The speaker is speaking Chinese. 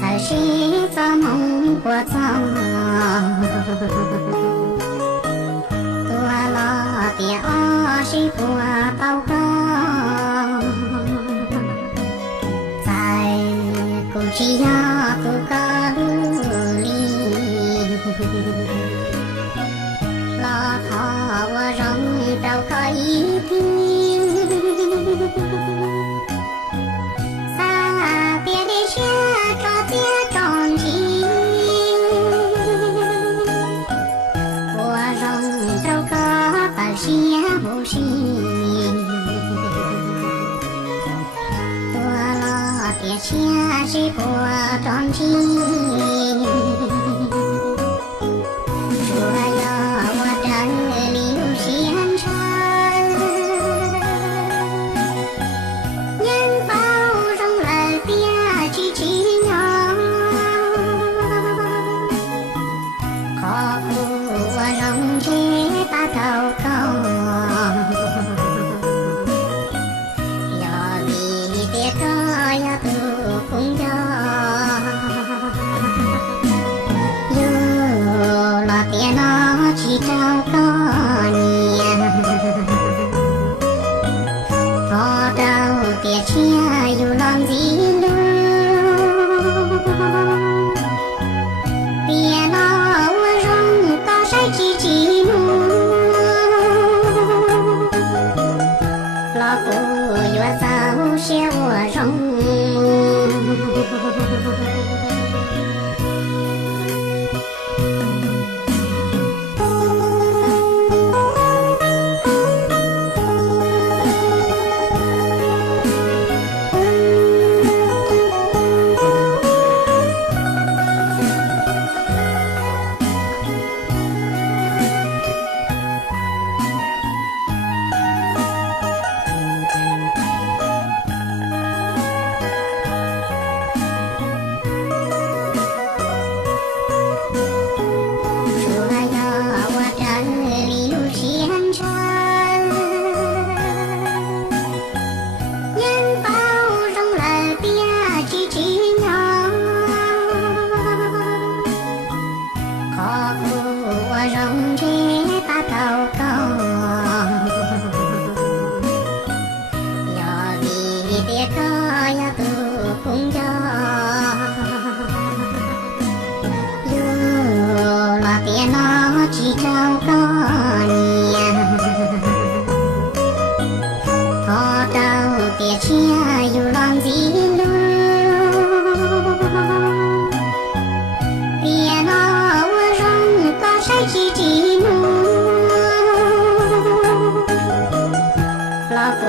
才是咱们国藏，多了点是国宝高，在古吉呀不嘎鲁里，老头我仍找个一定。多了点钱是过庄金，说要我这里有县城，年包容了别去吃娘，好苦我容这把头高。去找个年，我找别钱有浪子路，别老我容高山去记录，老不越早些我容。我容这把头高，要你别高呀都公交，有了别闹去找个年，我找别钱有浪子路。去记录，老夫